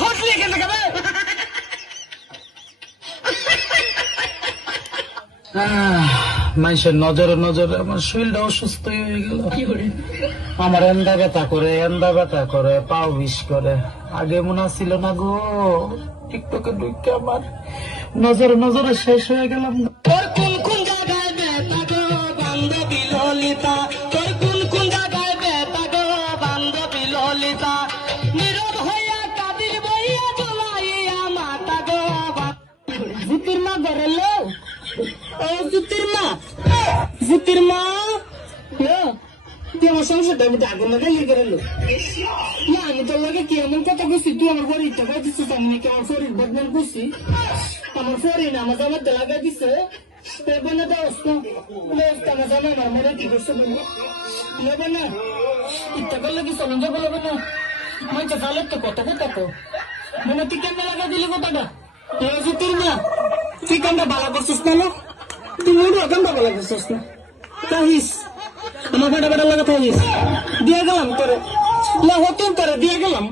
হসলি কেন কেন মানুষের নজরে নজরে আমার শরীরটা অসুস্থ হয়ে গেল। আমার এন্দা ব্যথা করে পাও বিষ করে। আগে মনে ছিল না গো, টিকটকে ঢুকে আমার নজরে নজরে শেষ হয়ে গেলাম। তোর কোন কোন জায়গায় ব্যথা গো বান্ধবী ললিতা, তোর কোন কোন জায়গায় ব্যথা গো বান্ধবী ললিতা, নীরব হইয়া কাদির বইয়া জলাইয়া মাতা গো। জুতির মা ঘরে লো, ও জুতির মা তুই আমার সংসারটা আমি আগুন লাগাই গেলো না। আমি তোর লাগে কি এমন কথা করছি, তুই আমার শরীর টাকা দিচ্ছিস, আমি নাকি আমার শরীর বদনাম করছি? আমার শরীর না আমার জামাতে লাগাই দিচ্ছে, আমার জামা আমার মনে কি করছে নেবে না, ইচ্ছা করলে কি চলন যাবো নেবে না। মাইছে চালে তো কত কথা তো মনে তুই কেন লাগাই দিলি কথাটা? জুতির মা তুই কেনটা বালা করছিস না, তুই মুড়ি কেনটা বালা করছিস না? কাহিস আমার ফাটা লাগা থাকিস দিয়ে গেলাম তোরে না হতুন তোরে দিয়ে গেলাম।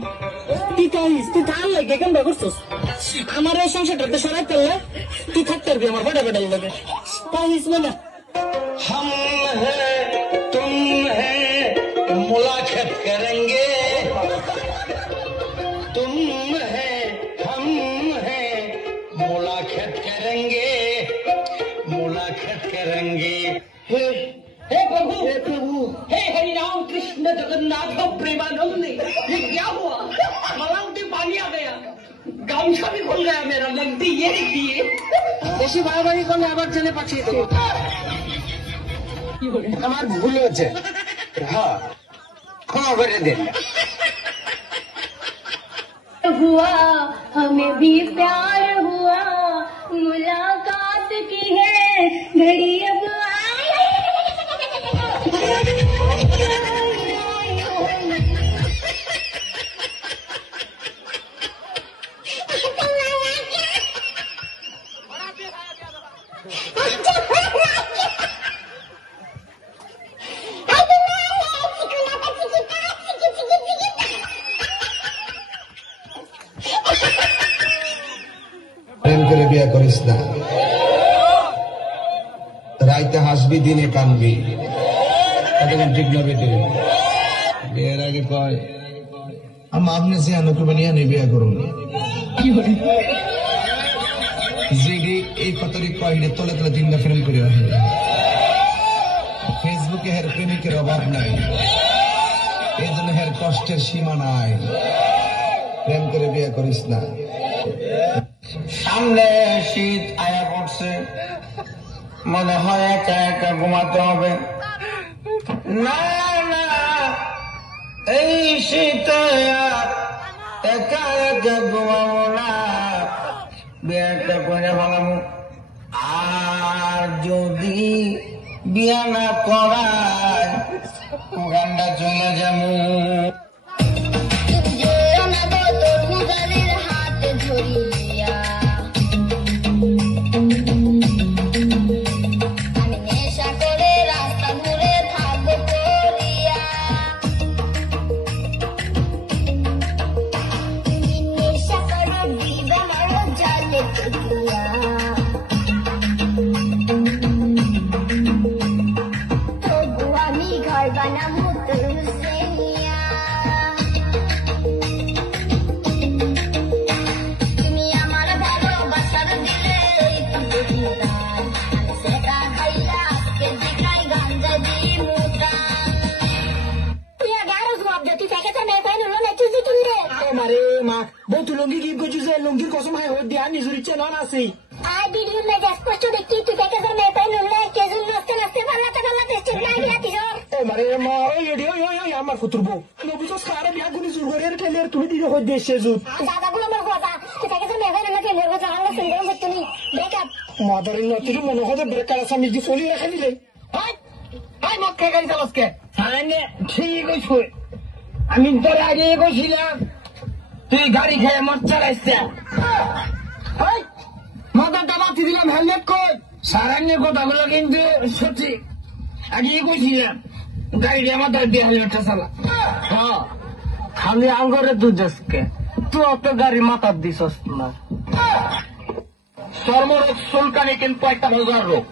তুই কাহিস তুই থাল লাগে কেন করছিস? আমার এই সংসারটাতে সরাই করলে তুই থাকতে পারবি আমার ফাটা লাগে। কাহিস মানে हम हैं तुम हैं मुलाकात करेंगे, तुम हैं हम हैं मुलाकात करेंगे, मुलाकात करेंगे। हे प्रभु, हे हरि राम कृष्ण जगन्नाथ प्रेमानंद, ये क्या हुआ? मलाउटी पानी आ गया, गामछा भी खुल गया मेरा, लगती ये देखिए বেশি বাড়াবাড়ি করলে আবার জেনে পাঠিয়ে দেবো। আমার ভুল হচ্ছে, হ্যাঁ ক্ষমা করে দেন। हुआ हमें भी प्यार हुआ, मुलाकात की है घड़ी अब প্রেম করে বিয়ে করিস না, রাইতে হাসবি দিনে কানবি, ঠিক না বেটে? বিয়ের আগে কয় আপনি যে আনুকে বানিয়ে নিয়ে বিয়ে করুন, এই কথাটি কয়নি তলে তলে তিনটা প্রেম করে রাখে। ফেসবুকে হের প্রেমিকের অভাব নাই, এই জন্য হের কষ্টের সীমা নাই। প্রেম করে বিয়ে করিস না। সামনে শীত আয়া পড়ছে, মনে হয় একা একা ঘুমাতে হবে। না না, এই শীতে একা একা ঘুমাবো না, বিয়েটা করে ফেলাবো। আর যদি বিয়া না করায় ওখানটা চলে যাবো। তুই লুঙ্গি কি করছিস? লুঙ্গির কসম হয় দিয়া নিজের ইচ্ছে নন আছে। আর ভিডিও মে স্পষ্ট দেখি তুই দেখে তোর মেয়ে পাই নুলে কেজুন নাচতে নাচতে পাল্লাতে চেষ্টা গিলাতি জোর মারে মা ওই এডিও ওই আমার ফুতুরবো নবুজো সারা বিয়া গুনি জুর করে খেলে তুমি দিও হই দেশে জুত দাদাগুলো আমার কথা তুই দেখে তোর মেয়ে পাই নুলে কেলে কথা আমরা সিঙ্গেল যে তুমি ব্রেকআপ মাদারিন নতির মনে হয় ব্রেক করা সামি দি ফলি রাখা দিলে। হাই হাই মত কে গাড়ি চালাস কে? সারানে ঠিক কইছ, আমি তোর আগে কইছিলাম তুই গাড়ি খেয়ে মদ চালাইছে। মদের দামাতি দিলাম, হেলমেট কই? সারান্যের কথাগুলো কিন্তু সঠিক, আগে কইছিলাম গাড়ি আমার দিয়ে হেলমেটটা চালা। খালি আঙ্গরে দুজসকে তুই অত গাড়ি মাথার দিছস না। চর্মরোগ চুলকানি কিন্তু একটা মজার রোগ।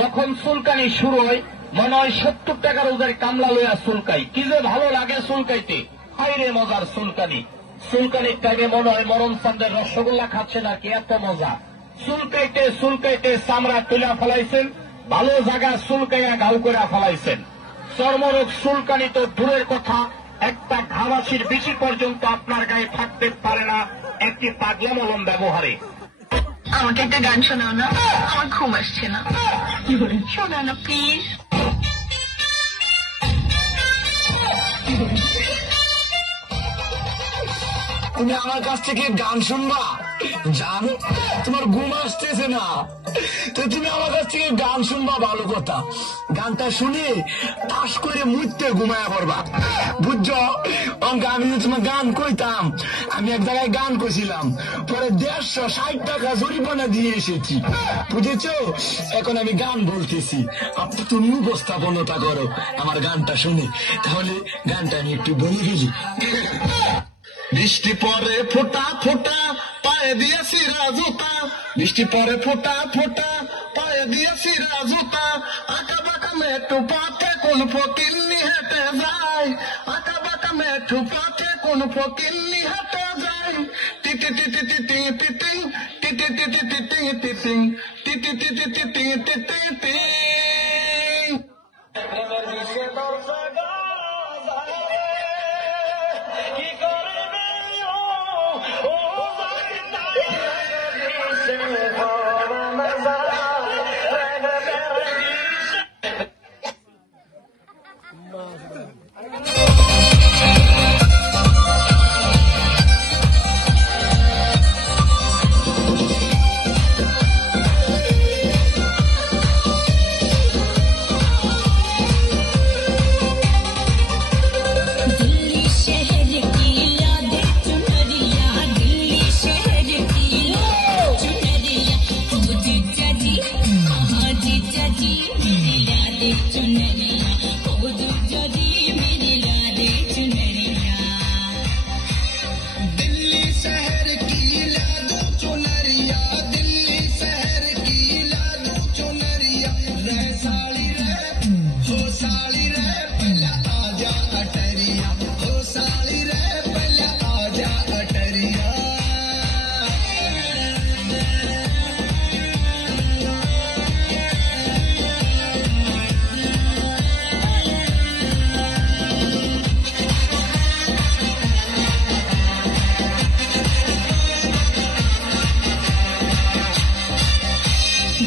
যখন চুলকানি শুরু হয় মনে হয় 70 টাকার ওদের কামলা লইয়া চুলকাই, কি যে ভালো লাগে চুলকাইতে, হাইরে মজার চুলকানি। চুলকানির টাইমে মনে হয় মরণ চান্দের রসগোল্লা খাচ্ছে নাকি, এত মজা। চুলকাইতে চুলকাইতে চামড়া তুলা ফেলাইছেন, ভালো জায়গা চুলকাইয়া ঘাউ করে ফেলাইছেন। চর্মরোগ চুলকানি তো দূরের কথা, একটা ঘামাচির বেশি পর্যন্ত আপনার গায়ে থাকতে পারে না একটি পাগলা মলম ব্যবহারে। আমাকে একটা গান শোনাও না, আমার ঘুম আসছে না। শোনাও না প্লিজ। তুমি আমার কাছ থেকে গান শুনবা? জানো তোমার ঘুম আসতেছে না, তো তুমি আমার কাছ থেকে গান শুনবা, ভালো কথা। গানটা শুনে তাস করে মুইতে ঘুমায়া পড়বা, বুঝছো? আমি তোমার গান কইতাম, আমি এক জায়গায় গান কইছিলাম, পরে 160 টাকা জরিমানা দিয়ে এসেছি, বুঝেছো? এখন আমি গান বলতেছি, আপনি তুমি উপস্থাপনতা করো আমার গানটা শুনে। তাহলে গানটা আমি একটু বলে গেছি। বৃষ্টি পরে ফোটা ফোটা পায়ে দিয়েছি রাজুতা, বৃষ্টি পরে ফোটা ফোটা পায়ে দিয়েছি রাজুতা, আঁকা বাঁকা মেটু পথে কোন ফকিন্নি হেঁটে যায়, আঁকা বাঁকা মেটু পথে কোন ফকিন্নি হেঁটে যায়, টিটি টিটি টিটি টিটিং টিটি টিটি টিটি টিটিং টিটি টিটি টিটি টিটি টিটিং।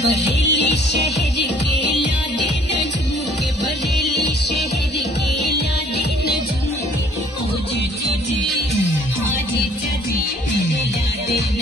बरेली शहर के लादे न झुमके, बरेली शहर के लादे न झुमके, आज जजी मेरे लादे न